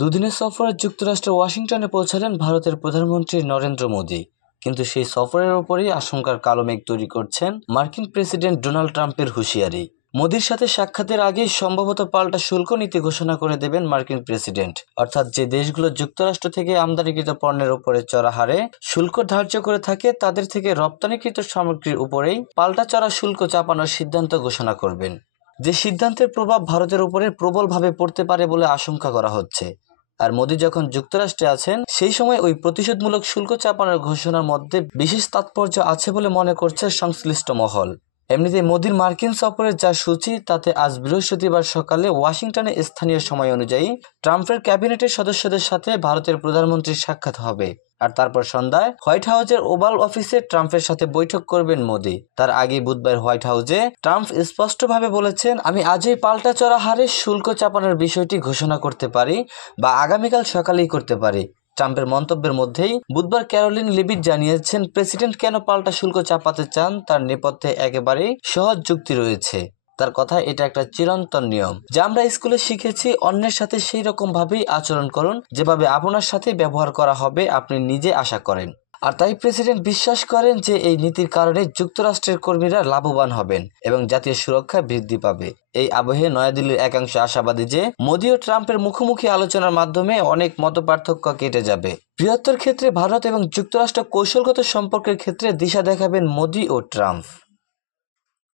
দুদিনের সফরে যুক্তরাষ্ট্রের ওয়াশিংটনে পৌঁছালেন ভারতের প্রধানমন্ত্রী নরেন্দ্র মোদী। কিন্তু সেই সফরের ওপরই আশঙ্কার কালো মেঘ তৈরি করছেন মার্কিন প্রেসিডেন্ট ডোনাল্ড ট্রাম্পের হুঁশিয়ারি। মোদীর সাথে সাক্ষাতের আগেই সম্ভবত পাল্টা শুল্ক নীতি ঘোষণা করে দেবেন মার্কিন প্রেসিডেন্ট। অর্থাৎ যে দেশগুলো যুক্তরাষ্ট্র থেকে আমদানিকৃত পণ্যের উপরে চড়া হারে শুল্ক ধার্য করে থাকে তাদের থেকে রপ্তানিকৃত সামগ্রীর উপরেই পাল্টা চড়া শুল্ক চাপানোর সিদ্ধান্ত ঘোষণা করবেন। যে সিদ্ধান্তের প্রভাব ভারতের উপরে প্রবলভাবে পড়তে পারে বলে আশঙ্কা করা হচ্ছে। আর মোদী যখন যুক্তরাষ্ট্রে আছেন সেই সময় ওই প্রতিশোধমূলক শুল্ক চাপানোর ঘোষণার মধ্যে বিশেষ তাৎপর্য আছে বলে মনে করছে সংশ্লিষ্ট মহল। এমনিতে মোদীর মার্কিন সফরের যা সূচি তাতে আজ বৃহস্পতিবার সকালে ওয়াশিংটনে স্থানীয় সময় অনুযায়ী ট্রাম্পের ক্যাবিনেটের সদস্যদের সাথে ভারতের প্রধানমন্ত্রীর সাক্ষাৎ হবে। আর তারপর সন্ধ্যায় হোয়াইট হাউসের ওভাল অফিসে ট্রাম্পের সাথে বৈঠক করবেন মোদী। তার আগে বুধবার হোয়াইট হাউসে ট্রাম্প স্পষ্টভাবে বলেছেন, আমি আজই পাল্টা চড়া হারে শুল্ক চাপানোর বিষয়টি ঘোষণা করতে পারি বা আগামীকাল সকালেই করতে পারি। ট্রাম্পের মন্তব্যের মধ্যেই বুধবার ক্যারোলিন লিভিট জানিয়েছেন, প্রেসিডেন্ট কেন পাল্টা শুল্ক চাপাতে চান তার নেপথ্যে একেবারেই সহজ যুক্তি রয়েছে। তার কথা, এটা একটা চিরন্তন নিয়ম যা আমরা স্কুলে শিখেছি, অন্যের সাথে সেই রকম ভাবেই আচরণ করুন যেভাবে আপনার সাথে ব্যবহার করা হবে আপনি নিজে আশা করেন। আর তাই প্রেসিডেন্ট বিশ্বাস করেন যে এই নীতির কারণে যুক্তরাষ্ট্রের কর্মীরা লাভবান হবেন এবং জাতীয় সুরক্ষা বৃদ্ধি পাবে। এই আবহে নয়াদিল্লির একাংশ আশাবাদী যে মোদী ও ট্রাম্পের মুখোমুখি আলোচনার মাধ্যমে অনেক মতপার্থক্য কেটে যাবে। বৃহত্তর ক্ষেত্রে ভারত এবং যুক্তরাষ্ট্র কৌশলগত সম্পর্কের ক্ষেত্রে দিশা দেখাবেন মোদী ও ট্রাম্প।